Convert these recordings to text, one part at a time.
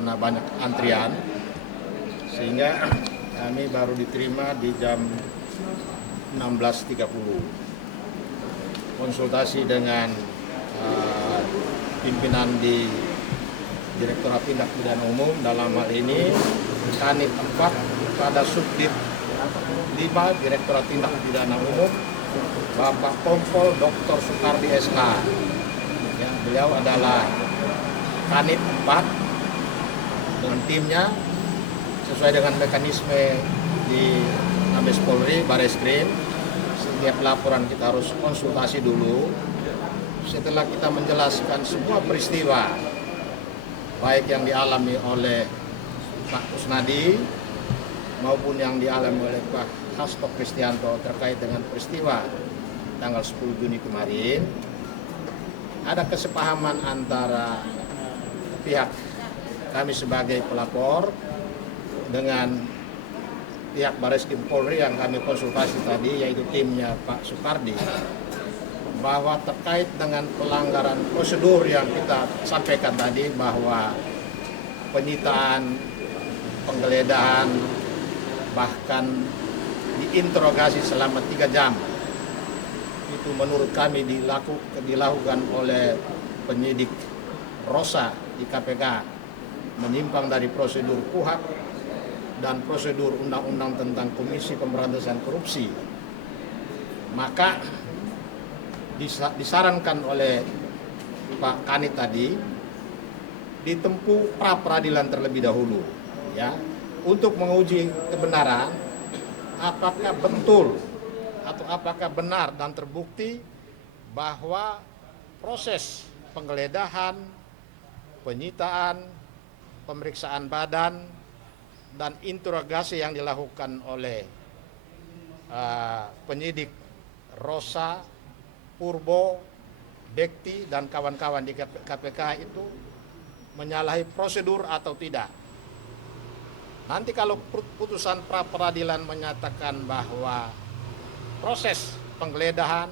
karena banyak antrian, sehingga kami baru diterima di jam 16.30. Konsultasi dengan pimpinan di Direktorat Tindak Pidana Umum, dalam hal ini Kanit 4 pada Subdit 5 Direktorat Tindak Pidana Umum, Bapak Kompol Dr. Sukardi SK. Ya, beliau adalah Kanit 4 dan timnya sesuai dengan mekanisme di Mabes Polri, Bareskrim. Setiap laporan kita harus konsultasi dulu. Setelah kita menjelaskan semua peristiwa, baik yang dialami oleh Pak Kusnadi maupun yang dialami oleh Pak Hasto Kristianto terkait dengan peristiwa tanggal 10 Juni kemarin, ada kesepahaman antara pihak kami sebagai pelapor dengan pihak Bareskrim Polri yang kami konsultasi tadi, yaitu timnya Pak Sukardi, bahwa terkait dengan pelanggaran prosedur yang kita sampaikan tadi, bahwa penyitaan, penggeledahan, bahkan diinterogasi selama 3 jam, itu menurut kami dilakukan oleh penyidik Rosa di KPK, menyimpang dari prosedur KUHP dan prosedur undang-undang tentang Komisi Pemberantasan Korupsi. Maka disarankan oleh Pak Kanit tadi ditempuh pra peradilan terlebih dahulu, ya, untuk menguji kebenaran apakah betul atau apakah benar dan terbukti bahwa proses penggeledahan, penyitaan, pemeriksaan badan dan interogasi yang dilakukan oleh penyidik Rosa, Purbo, Bekti, dan kawan-kawan di KPK itu menyalahi prosedur atau tidak. Nanti kalau putusan pra peradilan menyatakan bahwa proses penggeledahan,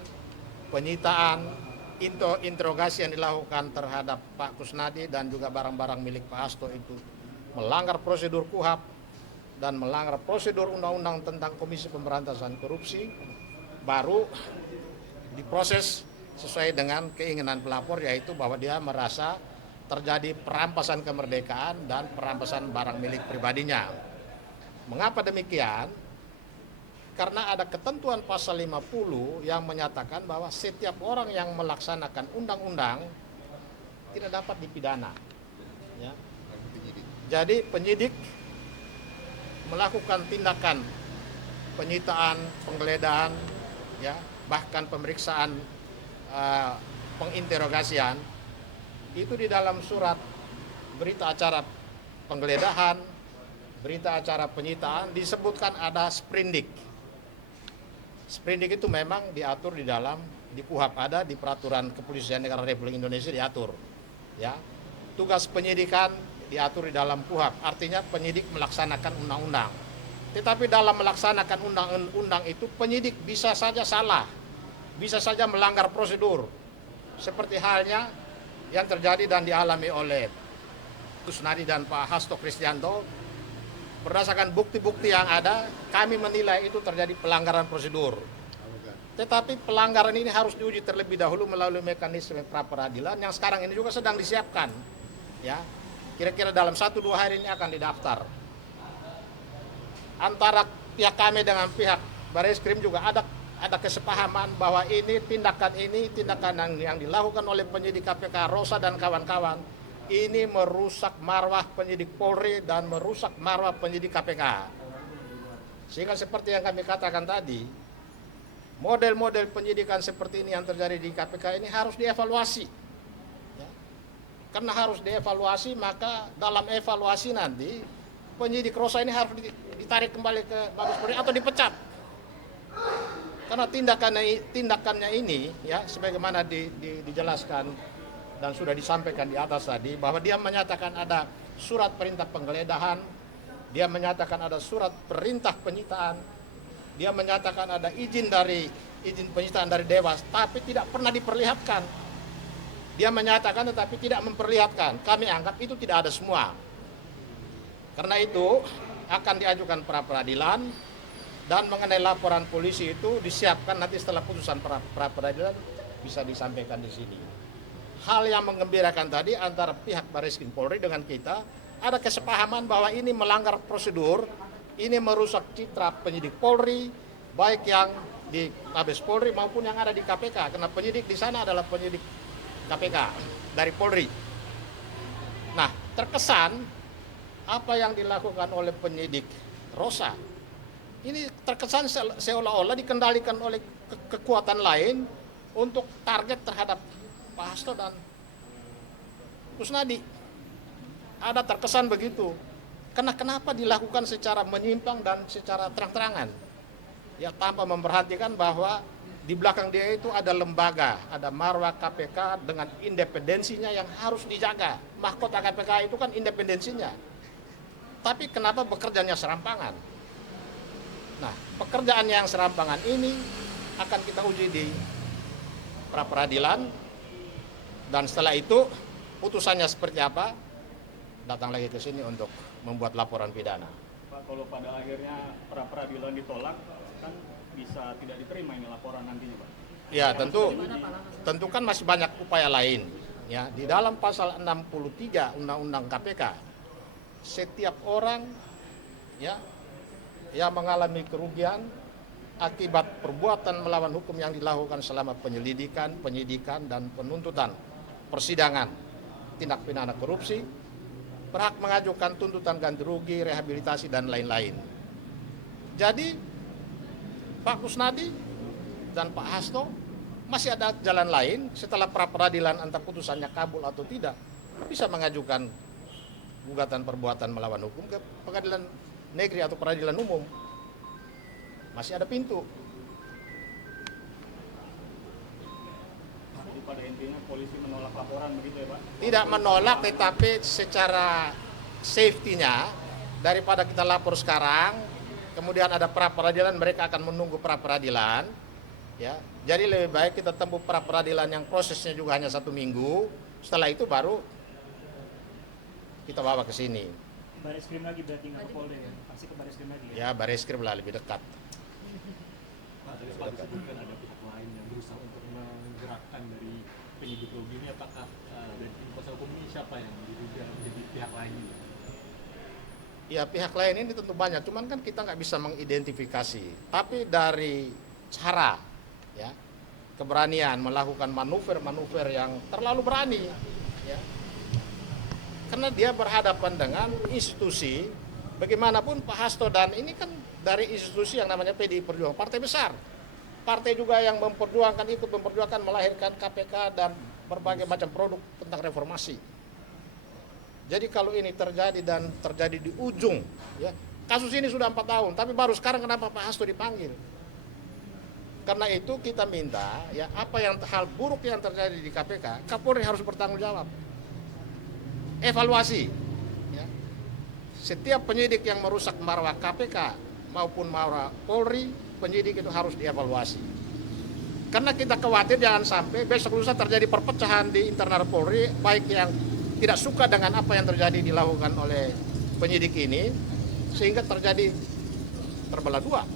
penyitaan, interogasi yang dilakukan terhadap Pak Kusnadi dan juga barang-barang milik Pak Hasto itu melanggar prosedur KUHP dan melanggar prosedur undang-undang tentang Komisi Pemberantasan Korupsi, baru diproses sesuai dengan keinginan pelapor, yaitu bahwa dia merasa terjadi perampasan kemerdekaan dan perampasan barang milik pribadinya. Mengapa demikian? Karena ada ketentuan pasal 50 yang menyatakan bahwa setiap orang yang melaksanakan undang-undang tidak dapat dipidana. Ya. Jadi penyidik melakukan tindakan penyitaan, penggeledahan, ya, bahkan pemeriksaan, penginterogasian, itu di dalam surat berita acara penggeledahan, berita acara penyitaan disebutkan ada sprindik. Sprindik itu memang diatur di dalam, di KUHP ada, di Peraturan Kepolisian Negara Republik Indonesia diatur. Ya, tugas penyidikan diatur di dalam KUHP, artinya penyidik melaksanakan undang-undang. Tetapi dalam melaksanakan undang-undang itu penyidik bisa saja salah, bisa saja melanggar prosedur, seperti halnya yang terjadi dan dialami oleh Kusnadi dan Pak Hasto Kristianto. Berdasarkan bukti-bukti yang ada, kami menilai itu terjadi pelanggaran prosedur. Tetapi pelanggaran ini harus diuji terlebih dahulu melalui mekanisme pra peradilan yang sekarang ini juga sedang disiapkan. Ya, kira-kira dalam 1-2 hari ini akan didaftar. Antara pihak kami dengan pihak Bareskrim juga ada kesepahaman bahwa tindakan yang dilakukan oleh penyidik KPK Rosa dan kawan-kawan ini merusak marwah penyidik Polri dan merusak marwah penyidik KPK. Sehingga seperti yang kami katakan tadi, model-model penyidikan seperti ini yang terjadi di KPK ini harus dievaluasi. Ya. Karena harus dievaluasi, maka dalam evaluasi nanti penyidik Rosa ini harus ditarik kembali ke Mabes Polri atau dipecat. Karena tindakannya ini, ya, sebagaimana dijelaskan dan sudah disampaikan di atas tadi, bahwa dia menyatakan ada surat perintah penggeledahan, dia menyatakan ada surat perintah penyitaan, dia menyatakan ada izin penyitaan dari Dewas, tapi tidak pernah diperlihatkan. Dia menyatakan tetapi tidak memperlihatkan. Kami anggap itu tidak ada semua. Karena itu akan diajukan pra peradilan, dan mengenai laporan polisi itu disiapkan nanti setelah putusan pra peradilan bisa disampaikan di sini. Hal yang menggembirakan tadi antara pihak Barreskrim Polri dengan kita ada kesepahaman bahwa ini melanggar prosedur, ini merusak citra penyidik Polri, baik yang di Mabes Polri maupun yang ada di KPK, karena penyidik di sana adalah penyidik KPK dari Polri. Nah, terkesan apa yang dilakukan oleh penyidik Rosa ini terkesan seolah-olah dikendalikan oleh kekuatan lain untuk target terhadap Pak Hasto dan Kusnadi. Ada terkesan begitu. Karena kenapa dilakukan secara menyimpang dan secara terang-terangan? Ya, tanpa memperhatikan bahwa di belakang dia itu ada lembaga, ada marwah KPK dengan independensinya yang harus dijaga. Mahkota KPK itu kan independensinya. Tapi kenapa bekerjanya serampangan? Nah, pekerjaan yang serampangan ini akan kita uji di pra peradilan, dan setelah itu putusannya seperti apa, datang lagi ke sini untuk membuat laporan pidana. Pak, kalau pada akhirnya pra peradilan ditolak, kan bisa tidak diterima ini laporan nantinya, Pak? Ya, tentu kan masih banyak upaya lain. Ya, di dalam pasal 63 Undang-Undang KPK, setiap orang ya yang mengalami kerugian akibat perbuatan melawan hukum yang dilakukan selama penyelidikan, penyidikan, dan penuntutan persidangan tindak pidana korupsi berhak mengajukan tuntutan ganti rugi, rehabilitasi, dan lain-lain. Jadi Pak Kusnadi dan Pak Hasto masih ada jalan lain setelah pra peradilan antara putusannya kabul atau tidak, bisa mengajukan gugatan perbuatan melawan hukum ke pengadilan negeri atau peradilan umum. Masih ada pintu. Jadi pada intinya polisi menolak laporan begitu ya, Pak? Tidak menolak, tetapi secara safety-nya daripada kita lapor sekarang, kemudian ada pra peradilan, mereka akan menunggu pra peradilan. Ya, jadi lebih baik kita tempuh pra peradilan yang prosesnya juga hanya 1 minggu. Setelah itu baru kita bawa ke sini. Barreskrim lagi berarti nggak ke Polda ya? Pasti ke Barreskrim lagi Ya, ya? Barreskrim lah lebih dekat. Pak, tadi Pak disebutkan ada pihak lain yang berusaha untuk menggerakkan dari penyidik Robi ini, apakah dari tim kuasa hukum ini siapa yang diduga menjadi pihak lain ini? Ya, pihak lain ini tentu banyak, cuman kan kita nggak bisa mengidentifikasi. Tapi dari cara, ya, keberanian melakukan manuver-manuver yang terlalu berani, ya, karena dia berhadapan dengan institusi. Bagaimanapun Pak Hasto dan ini kan dari institusi yang namanya PDI Perjuangan, partai besar, partai juga yang ikut memperjuangkan melahirkan KPK dan berbagai macam produk tentang reformasi. Jadi kalau ini terjadi dan terjadi di ujung, ya, kasus ini sudah 4 tahun, tapi baru sekarang kenapa Pak Hasto dipanggil? Karena itu kita minta, ya, apa yang hal buruk yang terjadi di KPK, Kapolri harus bertanggung jawab. Evaluasi, ya. Setiap penyidik yang merusak marwah KPK maupun marwah Polri, penyidik itu harus dievaluasi. Karena kita khawatir jangan sampai besok lusa terjadi perpecahan di internal Polri, baik yang tidak suka dengan apa yang terjadi dilakukan oleh penyidik ini, sehingga terjadi terbelah dua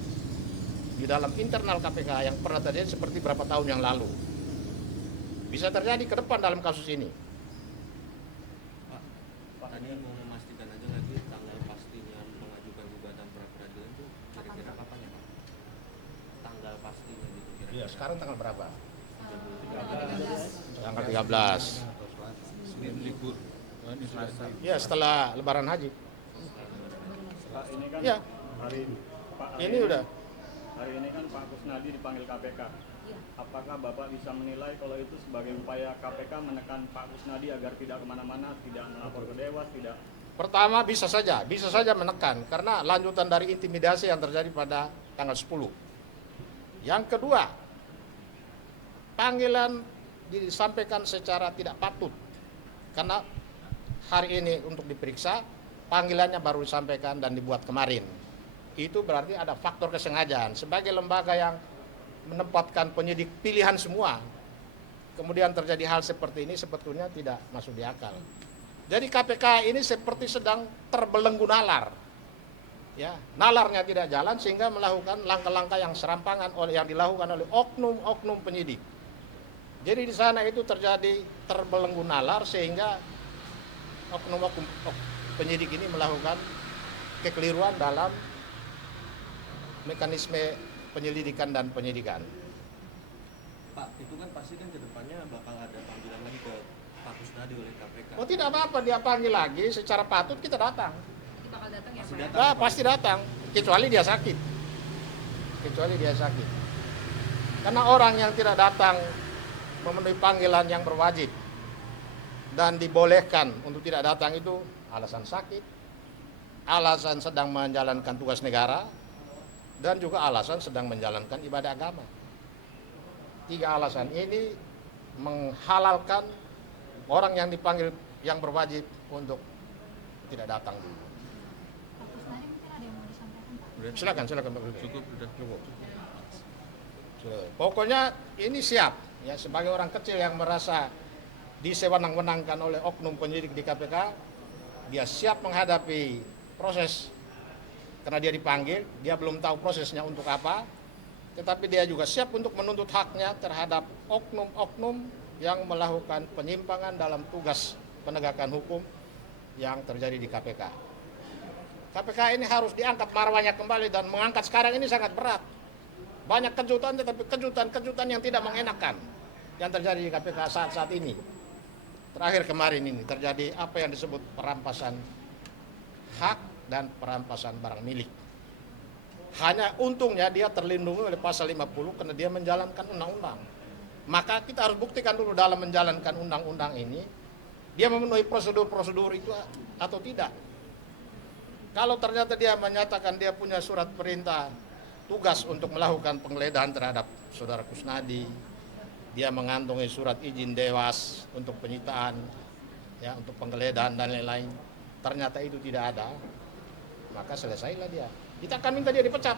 di dalam internal KPK yang pernah terjadi seperti beberapa tahun yang lalu. Bisa terjadi ke depan dalam kasus ini. Tadi mau memastikan aja lagi tanggal pastinya mengajukan gugatan pra peradilan itu kira-kira kapan ya, Pak? Tanggal pastinya gitu kira-kira. Iya, sekarang tanggal berapa? Tanggal 13. Senin libur. Ya, setelah Lebaran Haji. Pak, ini kan Ya, hari ini udah. Hari ini kan Pak Kusnadi dipanggil KPK. Apakah Bapak bisa menilai kalau itu sebagai upaya KPK menekan Pak Kusnadi agar tidak kemana-mana, tidak melapor ke Dewas, tidak? Pertama bisa saja menekan karena lanjutan dari intimidasi yang terjadi pada tanggal 10. Yang kedua, panggilan disampaikan secara tidak patut. Karena hari ini untuk diperiksa, panggilannya baru disampaikan dan dibuat kemarin. Itu berarti ada faktor kesengajaan. Sebagai lembaga yang menempatkan penyidik pilihan semua, kemudian terjadi hal seperti ini sebetulnya tidak masuk di akal. Jadi KPK ini seperti sedang terbelenggu nalar. Ya, nalarnya tidak jalan sehingga melakukan langkah-langkah yang serampangan yang dilakukan oleh oknum-oknum penyidik. Jadi di sana itu terjadi terbelenggu nalar sehingga oknum-oknum penyidik ini melakukan kekeliruan dalam mekanisme penyelidikan dan penyidikan. Pak, itu kan pasti kan kedepannya bakal ada panggilan lagi ke Pak Kusnadi oleh KPK. Oh tidak apa-apa dia panggil lagi, secara patut kita datang. Bakal datang ya Pasti Pak? datang. Nah, pasti datang, kecuali dia sakit. Kecuali dia sakit. Karena orang yang tidak datang memenuhi panggilan yang berwajib dan dibolehkan untuk tidak datang itu alasan sakit, alasan sedang menjalankan tugas negara, dan juga alasan sedang menjalankan ibadah agama. 3 alasan ini menghalalkan orang yang dipanggil yang berwajib untuk tidak datang dulu. Pak Kusnadi mungkin ada yang mau disampaikan Pak? Silakan Pak Budi. Cukup. Pokoknya ini siap ya, sebagai orang kecil yang merasa disewenang-wenangkan oleh oknum penyidik di KPK, dia siap menghadapi proses karena dia dipanggil, dia belum tahu prosesnya untuk apa, tetapi dia juga siap untuk menuntut haknya terhadap oknum-oknum yang melakukan penyimpangan dalam tugas penegakan hukum yang terjadi di KPK. KPK ini harus diangkat marwahnya kembali, dan mengangkat sekarang ini sangat berat. Banyak kejutan, tetapi kejutan yang tidak mengenakan yang terjadi di KPK saat-saat ini. Terakhir kemarin ini terjadi apa yang disebut perampasan hak dan perampasan barang milik. Hanya untungnya dia terlindungi oleh pasal 50 karena dia menjalankan undang-undang. Maka kita harus buktikan dulu dalam menjalankan undang-undang ini, dia memenuhi prosedur-prosedur itu atau tidak. Kalau ternyata dia menyatakan dia punya surat perintah tugas untuk melakukan penggeledahan terhadap saudara Kusnadi, dia mengantongi surat izin dewas untuk penyitaan, ya, untuk penggeledahan dan lain-lain, ternyata itu tidak ada, maka selesailah dia. Kita akan minta dia dipecat.